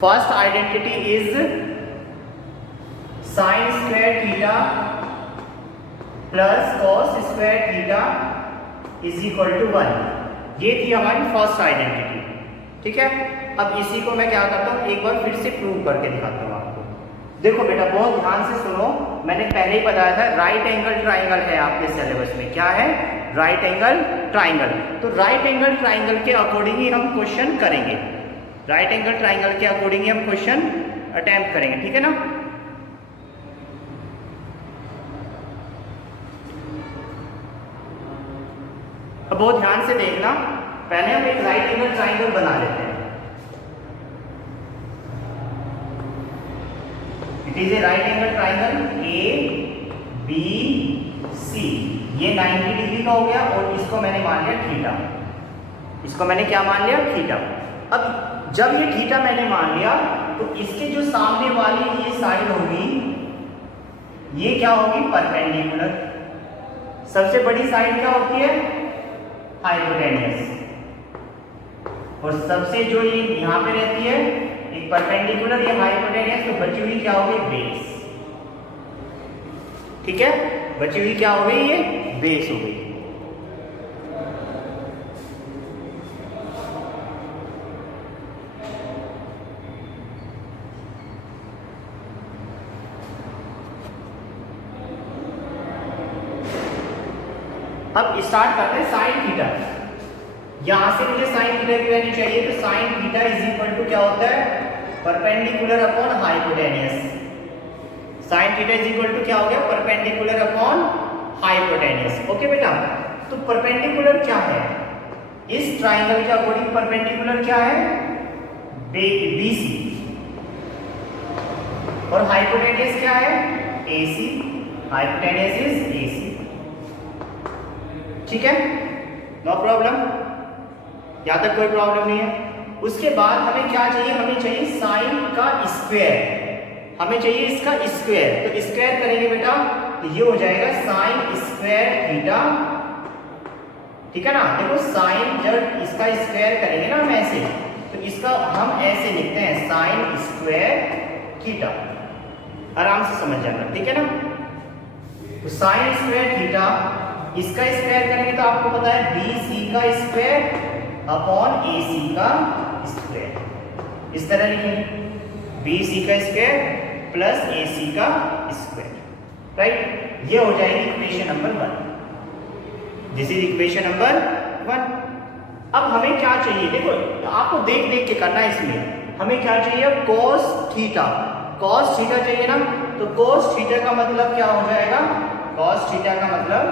First identity is sine square theta plus cos square theta is equal to 1। ये थी हमारी first identity. ठीक है, अब इसी को मैं क्या करता हूँ, एक बार फिर से प्रूव करके दिखाता हूँ आपको। देखो बेटा, बहुत ध्यान से सुनो, मैंने पहले ही बताया था राइट एंगल ट्राइंगल है आपके सिलेबस में। क्या है? Right angle triangle. तो राइट एंगल ट्राइंगल के अकॉर्डिंग ही हम क्वेश्चन करेंगे। राइट एंगल ट्राइंगल के अकॉर्डिंग ही हम क्वेश्चन अटेम्प्ट करेंगे। ठीक है ना? अब बहुत ध्यान से देखना, पहले हम एक राइट एंगल ट्राइंगल बना लेते हैं। It is a right angle triangle A B C. ये 90 डिग्री का हो गया और इसको मैंने मान लिया थीटा। इसको मैंने क्या मान लिया? थीटा। अब जब ये थीटा मैंने मान लिया तो इसके जो सामने वाली ये साइड होगी, ये क्या होगी? परपेंडिकुलर। सबसे बड़ी साइड क्या होती है? हाइपोटेन्यूस। और सबसे जो ये यहां पे रहती है एक परपेंडिकुलर, ये हाइपोटेन्यूस, तो बची हुई क्या होगी? बेस। ठीक है, बची हुई क्या हो गई? ये बेस हो गई। अब स्टार्ट करते हैं साइन थीटा। यहां से मुझे साइन थीटा की वैल्यू चाहिए, तो sine theta is equal to क्या होता है? Perpendicular upon hypotenuse. Sine theta is equal to क्या हो गया? Perpendicular upon hypotenuse. ओके बेटा, तो परपेंडिकुलर क्या है? इस ट्राइंगल के अकॉर्डिंग परपेंडिकुलर क्या है? बीसी। और हाइपोटेन्यूस क्या है? एसी। Hypotenuse is AC. ठीक है, नो प्रॉब्लम, यहां तक कोई प्रॉब्लम नहीं है। उसके बाद हमें क्या चाहिए? हमें चाहिए साइन का स्क्वायर। हमें चाहिए इसका स्क्वायर। तो स्क्वायर करेंगे बेटा तो ये हो जाएगा साइन स्क्वायर थीटा। ठीक है ना? देखो, साइन जब इसका स्क्वायर करेंगे ना हम ऐसे, तो इसका हम ऐसे लिखते हैं साइन स्क्वायर थीटा। आराम से समझ जाना। ठीक है ना? तो साइन स्क्वायर थीटा, इसका स्क्वायर करेंगे तो आपको पता है BC का स्क्वायर अपॉन AC का स्क्वायर। इस तरह लिखेंगे BC का स्क्वायर प्लस AC का स्क्वायर। राइट? ये हो जाएगी equation number 1। This is equation number 1। अब हमें क्या चाहिए? देखो, आपको देख देख के करना है। इसमें हमें क्या चाहिए? cos theta. cos थीटा चाहिए ना? तो cos थीटा का मतलब क्या हो जाएगा? cos थीटा का मतलब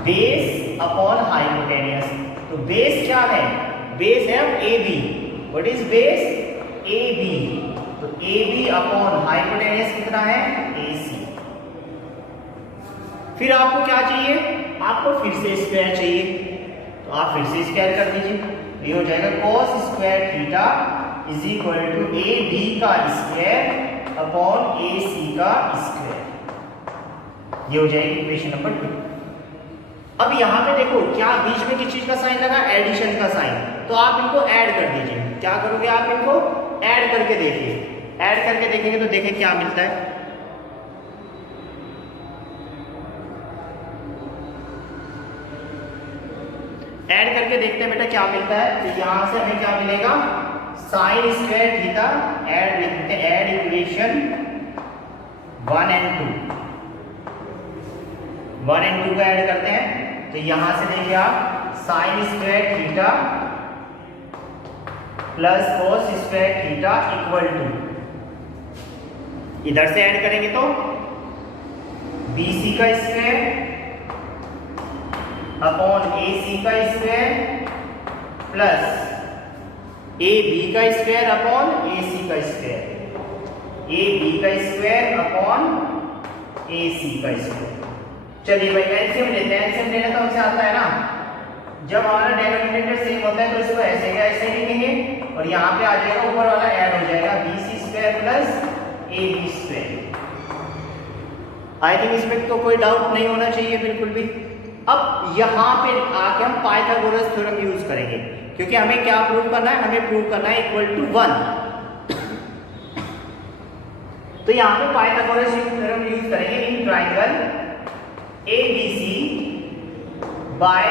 बेस अपॉन हाइपोटेन्यूस। तो बेस क्या है? बेस है AB। What is base? AB। तो AB अपॉन हाइपोटेन्यूस कितना है? AC। फिर आपको क्या चाहिए? आपको फिर से स्क्वायर चाहिए, तो आप फिर से स्क्वायर कर दीजिए। ये हो जाएगा cos square theta is equal to AB का स्क्वायर अपॉन AC का स्क्वायर। ये हो जाएगी इक्वेशन नंबर 2। अब यहाँ पे देखो, क्या बीच में किस चीज का साइन लगा? एडिशन का साइन। तो आप इनको ऐड कर दीजिए। क्या करोगे? आप इनको ऐड करके देखिए। ऐड करके देखेंगे तो देखें क्या मिलता है। ऐड करके देखते हैं बेटा क्या मिलता है। तो यहां से हमें क्या मिलेगा? Sign square theta. ऐड लिखते हैं, ऐड इक्वेशन 1 और 2। 1 और 2 को ऐड करते हैं तो यहां से देखिए आप sine square theta plus cos square theta equal to, इधर से ऐड करेंगे तो BC का स्क्वायर अपॉन AC का स्क्वायर प्लस AB का स्क्वायर अपॉन AC का स्क्वायर। AB का स्क्वायर अपॉन AC का स्क्वायर। चलिए भाई, एलसीएम लेते हैं। एलसीएम लेना तो हमसे आता है ना, जब हमारा डिनोमिनेटर सेम होता है तो इसको ऐसे का ऐसे लिखेंगे और यहाँ पे आ जाएगा, ऊपर वाला ऐड हो जाएगा BC square plus AB square. I think इसमें तो कोई डाउट नहीं होना चाहिए बिल्कुल भी। अब यहाँ पे आके हम पाइथागोरस थ्योरम यूज करेंगे, क्योंकि हमें क्या प्रूव करना है, हमें प्रूव करना है इक्वल टू 1। तो यहाँ पे पाइथागोरस थ्योरम यूज करेंगे in triangle ABC by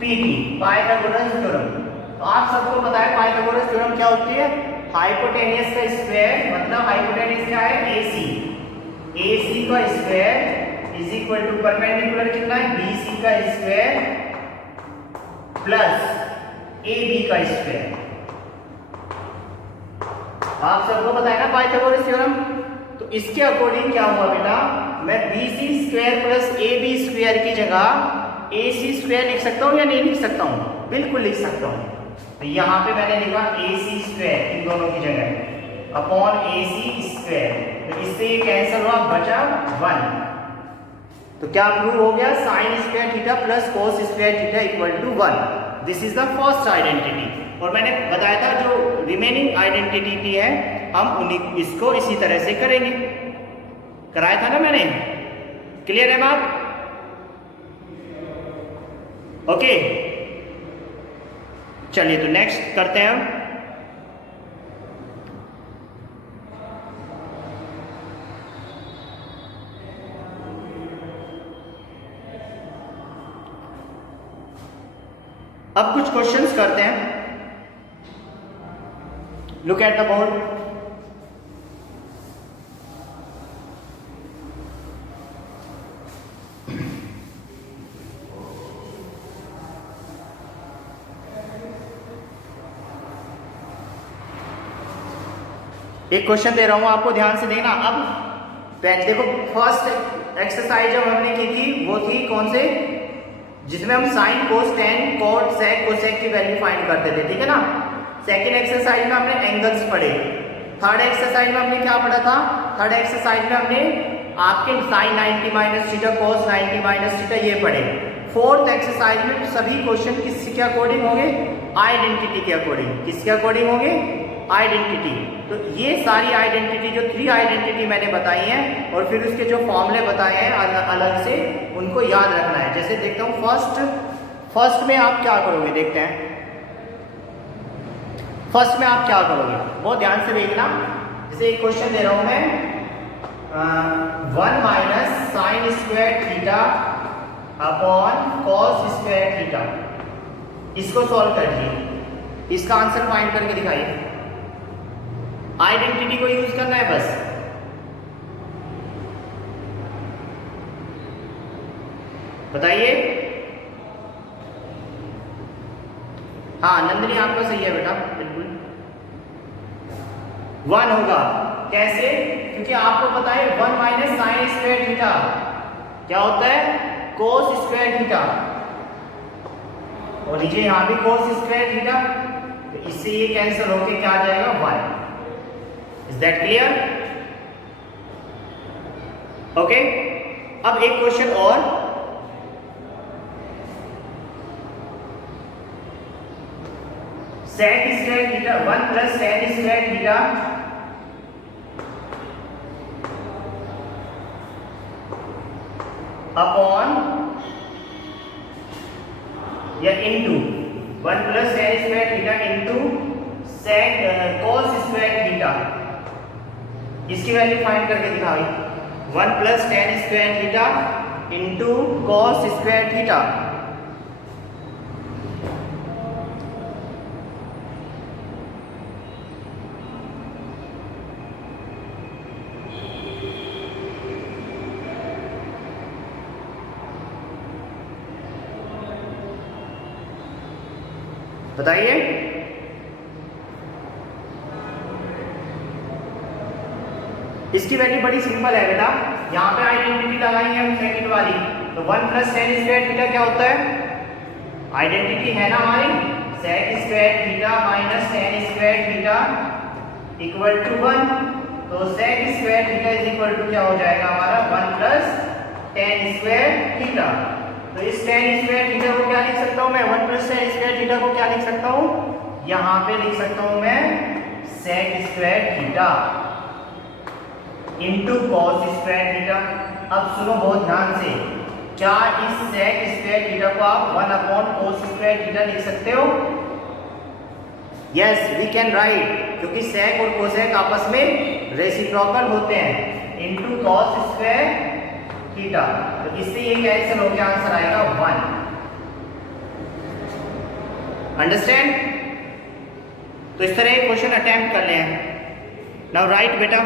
PT, Pythagoras theorem. तो आप सबको पता है पाइथागोरस थ्योरम क्या होती है, हाइपोटेनियस का स्क्वायर, मतलब हाइपोटेनियस क्या है AC का square is equal to perpendicular कितना है BC का स्क्वायर प्लस AB का स्क्वायर। आप सबको पता है ना पाइथागोरस थ्योरम। तो इसके अकॉर्डिंग क्या हुआ बेटा, मैं BC square plus AB square की जगह AC स्क्वायर लिख सकता हूँ या नहीं लिख सकता हूँ, बिल्कुल लिख सकता हूँ। तो यहाँ पे मैंने लिखा AC स्क्वायर इन दोनों की जगह अपॉन AC स्क्वायर, तो इससे ये कैंसिल हुआ, बचा 1। तो क्या प्रूव हो गया, sine square theta plus cos square theta equal to 1। This is the first identity. और मैंने बताया था जो रिमेनिंग आइडेंटिटी है हम उन्हीं इसको इसी तरह से करेंगे, कराया था ना मैंने। क्लियर है बात? ओके चलिए तो नेक्स्ट करते हैं हम। अब कुछ क्वेश्चंस करते हैं। Look at the board. एक क्वेश्चन दे रहा हूं आपको, ध्यान से देखना। अब देखो फर्स्ट एक्सरसाइज जब हमने की थी वो थी कौन से, जिसमें हम sine cos tan cot sec cosec की वैल्यू फाइंड करते थे, ठीक है ना। सेकंड एक्सरसाइज में हमने एंगल्स पढ़े। थर्ड एक्सरसाइज में हमने क्या पढ़ा था, थर्ड एक्सरसाइज में हमने आपके sine 90 minus theta cos 90 minus theta ये पढ़े। फोर्थ एक्सरसाइज में सभी क्वेश्चन किसके अकॉर्डिंग होंगे, आइडेंटिटी के अकॉर्डिंग। किसके अकॉर्डिंग होंगे, आइडेंटिटी। तो ये सारी आइडेंटिटी जो 3 आइडेंटिटी मैंने बताई हैं और फिर उसके जो फॉर्मूले बताए हैं अलग से, उनको याद रखना है। जैसे देखता हूँ फर्स्ट में आप क्या करोगे, देखते हैं। फर्स्ट में आप क्या करोगे, बहुत ध्यान से देखना। जैसे एक क्वेश्चन दे रहा हूं मैं, 1 minus sign square theta upon cos square theta, इसको सॉल्व करिए, इसका आंसर फाइंड करके दिखाइए। आइडेंटिटी को यूज करना है बस। बताइए। हाँ नंदिनी आपका सही है बेटा, बिल्कुल 1 होगा। कैसे, क्योंकि आपको पता है 1 माइनस साइन स्क्वायर थीटा क्या होता है, कोस स्क्वायर थीटा, और नीचे यहां भी कोस स्क्वायर थीटा, तो इससे ये कैंसिल होके क्या आ जाएगा, 1। Is that clear? ओके। अब एक क्वेश्चन और, sec square theta 1 plus sec square theta upon या into 1 plus sec square theta into sec cos square theta, इसकी वैल्यू फाइंड करके दिखाओ। 1 plus tan square theta into cos square theta, बताइए। इसकी value बड़ी सिंपल है बेटा, यहाँ पे आइडेंटिटी लगाई है हम सेकंड वाली। तो 1 प्लस टेन स्क्वायर थीटा क्या होता है, आइडेंटिटी है ना हमारी, sec square theta minus tan square theta equal to 1। तो sec square theta is equal to क्या हो जाएगा हमारा, 1 प्लस टेन स्क्वायर थीटा। तो इस टेन स्क्वायर थीटा को क्या लिख सकता हूँ मैं, 1 प्लस टेन स्क्वायर थीटा को क्या लिख सकता हूँ, यहाँ पे लिख सकता हूँ मैं sec square theta into cos square theta. अब सुनो बहुत ध्यान से, क्या इस sec स्क्वायर थीटा को आप 1/cos स्क्वायर थीटा लिख सकते हो? यस वी कैन राइट, क्योंकि sec और cosec आपस में रेसिप्रोकल होते हैं इनटू cos स्क्वायर थीटा। तो इससे ये कैंसिल हो गया, आंसर आएगा 1। अंडरस्टैंड? तो इस तरह क्वेश्चन अटेम्प्ट कर लें। नाउ राइट बेटा।